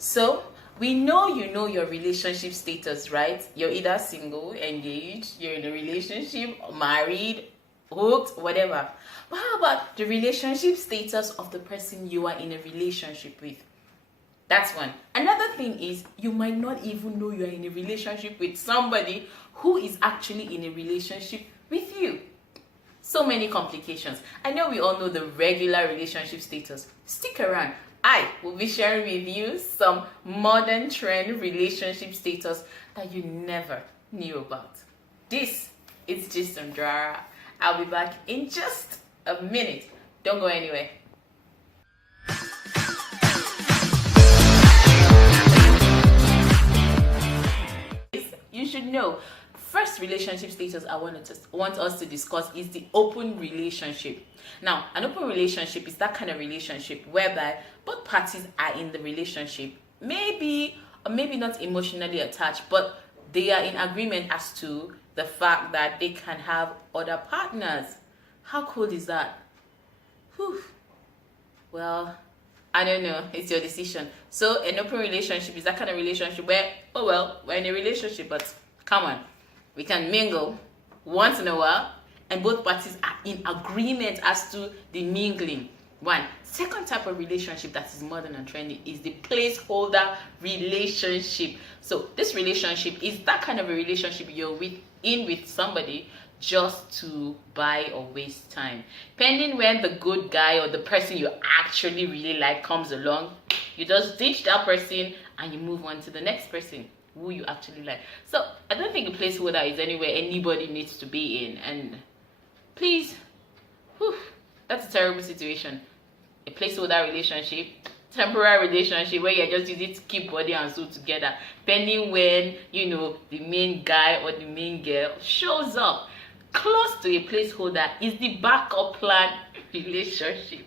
So we know you know your relationship status, right? You're either single, engaged, you're in a relationship, married, hooked, whatever. But how about the relationship status of the person you are in a relationship with? That's one. Another thing is you might not even know you're in a relationship with somebody who is actually in a relationship with you. So many complications. I know we all know the regular relationship status. Stick around. I will be sharing with you some modern trend relationship status that you never knew about. This is just Njuara. I'll be back in just a minute. Don't go anywhere. You should know. First relationship status I want us to discuss is the open relationship. Now, an open relationship is that kind of relationship whereby both parties are in the relationship, maybe or maybe not emotionally attached, but they are in agreement as to the fact that they can have other partners. How cool is that? Whew. Well, I don't know. It's your decision. So an open relationship is that kind of relationship where, oh well, we're in a relationship, but come on, we can mingle once in a while, and both parties are in agreement as to the mingling. One. Second type of relationship that is modern and trendy is the placeholder relationship. So this relationship is that kind of a relationship you're with somebody just to buy or waste time. Pending when the good guy or the person you actually really like comes along, you just ditch that person and you move on to the next person who you actually like. So I don't think a placeholder is anywhere anybody needs to be in. And please, that's a terrible situation. A placeholder relationship, temporary relationship where you're just using to keep body and soul together, pending when the main guy or the main girl shows up. Close to a placeholder is the backup plan relationship.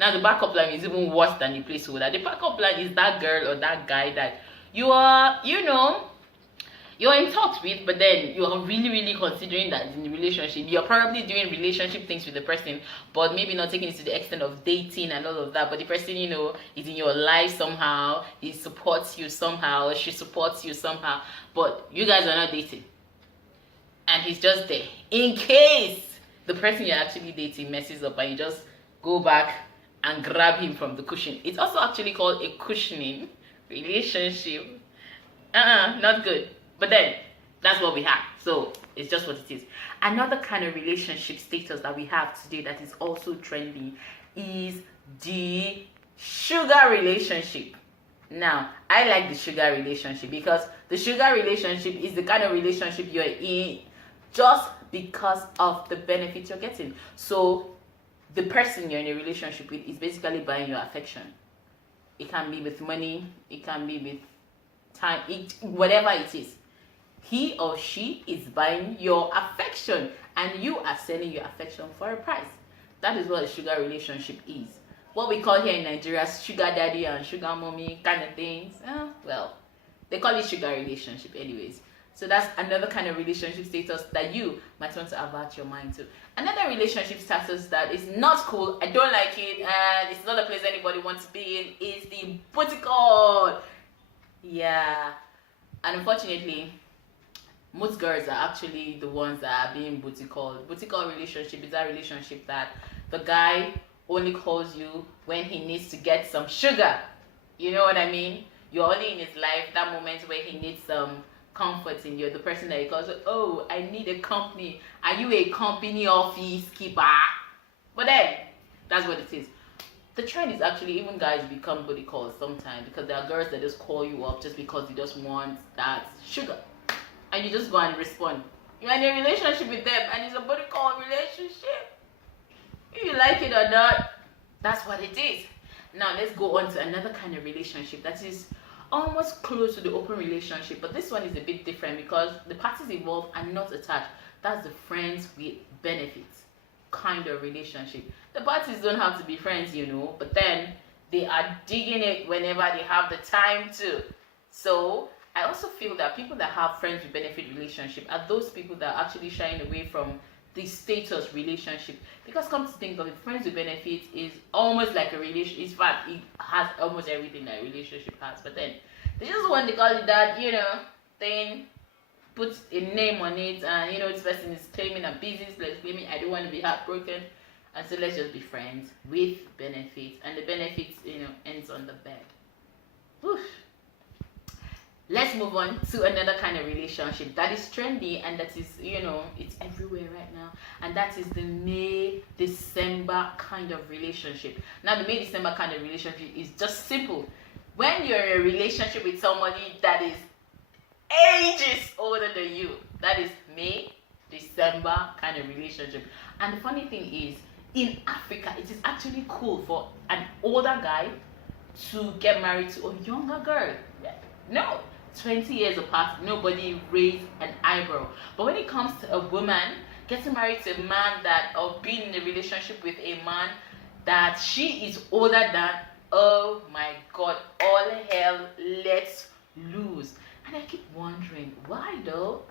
Now the backup plan is even worse than the placeholder. The backup plan is that girl or that guy that you are, you're in talks with, but then you are really considering that in the relationship. You're probably doing relationship things with the person, but maybe not taking it to the extent of dating and all of that. But the person, is in your life somehow. He supports you somehow. She supports you somehow. But you guys are not dating. And he's just there in case the person you're actually dating messes up and you just go back and grab him from the cushion. It's also actually called a cushioning relationship. Not good. But then that's what we have. So it's just what it is. Another kind of relationship status that we have today that is also trendy is the sugar relationship. Now, I like the sugar relationship because the sugar relationship is the kind of relationship you're in just because of the benefits you're getting. So the person you're in a relationship with is basically buying your affection. It can be with money, it can be with time, whatever it is. He or she is buying your affection and you are selling your affection for a price. That is what a sugar relationship is. What we call here in Nigeria sugar daddy and sugar mommy kind of things. Well, they call it sugar relationship anyways. So that's another kind of relationship status that you might want to avert your mind to. Another relationship status that is not cool, I don't like it, and it's not a place anybody wants to be in, is the booty call. Yeah. And unfortunately, most girls are actually the ones that are being booty called. Booty call relationship is that relationship that the guy only calls you when he needs to get some sugar. You know what I mean? You're only in his life that moment where he needs some comfort in you. The person that he calls, oh, I need a company. Are you a company office keeper? But then, that's what it is. The trend is actually even guys become booty calls sometimes because there are girls that just call you up just because they just want that sugar. And you just go and respond. You're in a relationship with them and it's a booty call relationship. If you like it or not, that's what it is. Now let's go on to another kind of relationship that is almost close to the open relationship, but this one is a bit different because the parties involved are not attached. That's the friends with benefits kind of relationship. The parties don't have to be friends, but then they are digging it whenever they have the time to. So I also feel that people that have friends with benefit relationship are those people that are actually shying away from the status relationship, because come to think of it, friends with benefits is almost like a relation. In fact, it has almost everything that a relationship has, but then they just want to call it that, thing, put a name on it, and this person is claiming a business, let's claiming I don't want to be heartbroken, and so let's just be friends with benefits, and the benefits ends on the bed. Whew. Let's move on to another kind of relationship that is trendy, and that is, it's everywhere right now, and that is the May-December kind of relationship. Now, the May-December kind of relationship is just simple. When you're in a relationship with somebody that is ages older than you, that is May-December kind of relationship. And the funny thing is, in Africa, it is actually cool for an older guy to get married to a younger girl. No, 20 years apart, nobody raised an eyebrow. But when it comes to a woman getting married to a man or being in a relationship with a man that she is older than, oh my God, all hell lets loose. And I keep wondering, why though?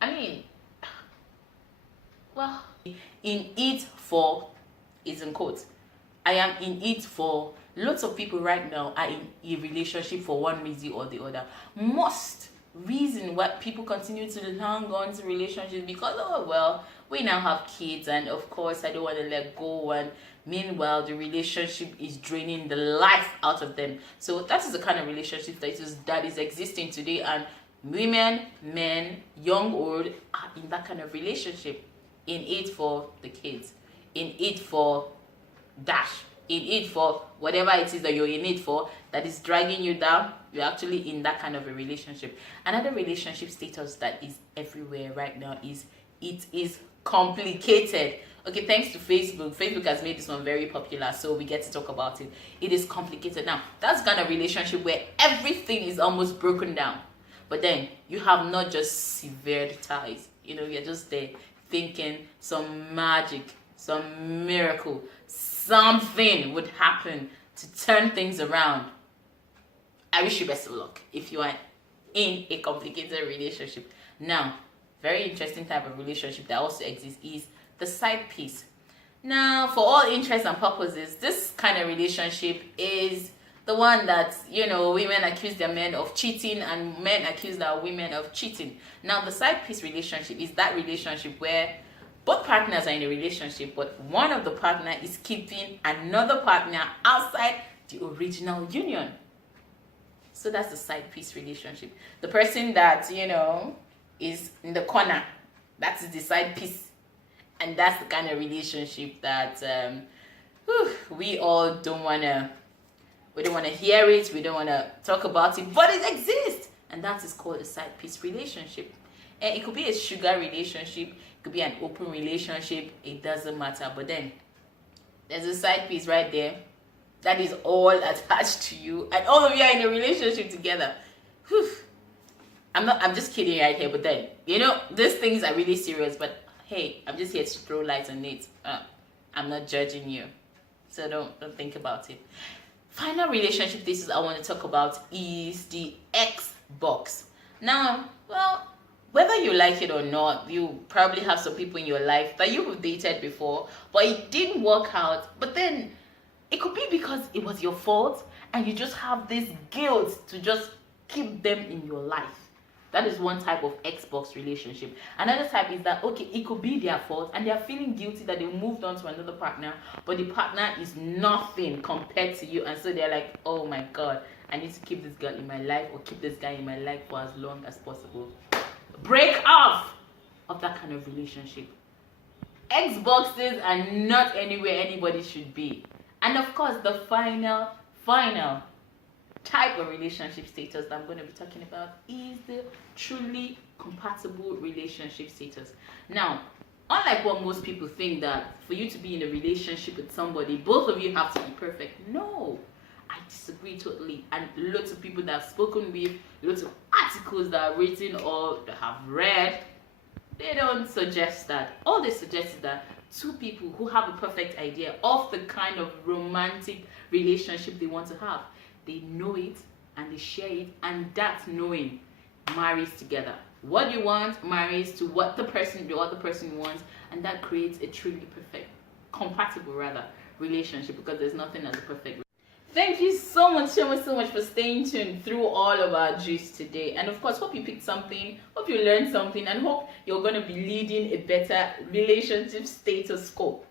I mean, well, in it for is in quotes. I am in it for. Lots of people right now are in a relationship for one reason or the other. Most reason why people continue to hang on to relationships because, we now have kids, and of course I don't want to let go, and meanwhile the relationship is draining the life out of them. So that is the kind of relationship that is existing today, and women, men, young, old are in that kind of relationship. In it for the kids, in it for dash, in it for whatever it is that you're in it for that is dragging you down. You're actually in that kind of a relationship. Another relationship status that is everywhere right now is it is complicated. Okay, thanks to Facebook has made this one very popular, so we get to talk about it. It is complicated. Now, that's kind of relationship where everything is almost broken down, but then you have not just severed ties. You're just there thinking some magic, some miracle, something would happen to turn things around. I wish you best of luck if you are in a complicated relationship. Now, very interesting type of relationship that also exists is the side piece. Now, for all interests and purposes, this kind of relationship is the one that, women accuse their men of cheating and men accuse their women of cheating. Now, the side piece relationship is that relationship where both partners are in a relationship, but one of the partner is keeping another partner outside the original union. So that's the side piece relationship. The person that, is in the corner, that is the side piece. And that's the kind of relationship that we all don't want to, hear it, we don't want to talk about it, but it exists. And that is called a side piece relationship. And it could be a sugar relationship, it could be an open relationship, it doesn't matter. But then there's a side piece right there that is all attached to you, and all of you are in a relationship together. Whew. I'm just kidding right here, but then these things are really serious. But hey, I'm just here to throw light on it. I'm not judging you, so don't think about it. Final relationship thesis I want to talk about is the Xbox. Now, whether you like it or not, you probably have some people in your life that you have dated before, but it didn't work out. But then it could be because it was your fault, and you just have this guilt to just keep them in your life. That is one type of Xbox relationship. Another type is that, okay, it could be their fault and they're feeling guilty that they moved on to another partner, but the partner is nothing compared to you. And so they're like, oh my God, I need to keep this girl in my life or keep this guy in my life for as long as possible. Break off of that kind of relationship. Xboxes are not anywhere anybody should be. And of course, the final type of relationship status that I'm going to be talking about is the truly compatible relationship status. Now, unlike what most people think, that for you to be in a relationship with somebody, both of you have to be perfect. No, I disagree totally. And lots of people that I've spoken with, lots of articles that are written or that have read, they don't suggest that. All they suggest is that two people who have a perfect idea of the kind of romantic relationship they want to have, they know it and they share it, and that knowing marries together. What you want marries to what the other person wants, and that creates a truly perfect, compatible rather, relationship, because there's nothing as a perfect. Thank you so much for staying tuned through all of our gist today. And of course, hope you picked something, hope you learned something, and hope you're going to be leading a better relationship status quo.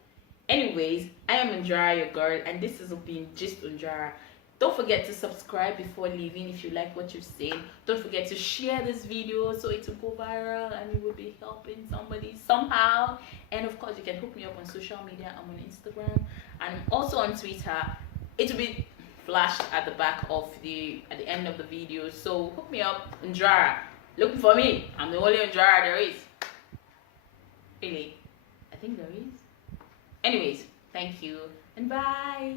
Anyways, I am Njuara, your girl, and this has been Gist Njuara. Don't forget to subscribe before leaving if you like what you've seen. Don't forget to share this video so it will go viral and you will be helping somebody somehow. And of course, you can hook me up on social media. I'm on Instagram and I'm also on Twitter. It will be flashed at the end of the video. So hook me up, Njuara. Looking for me. I'm the only Njuara there is. Really? I think there is. Anyways, thank you and bye.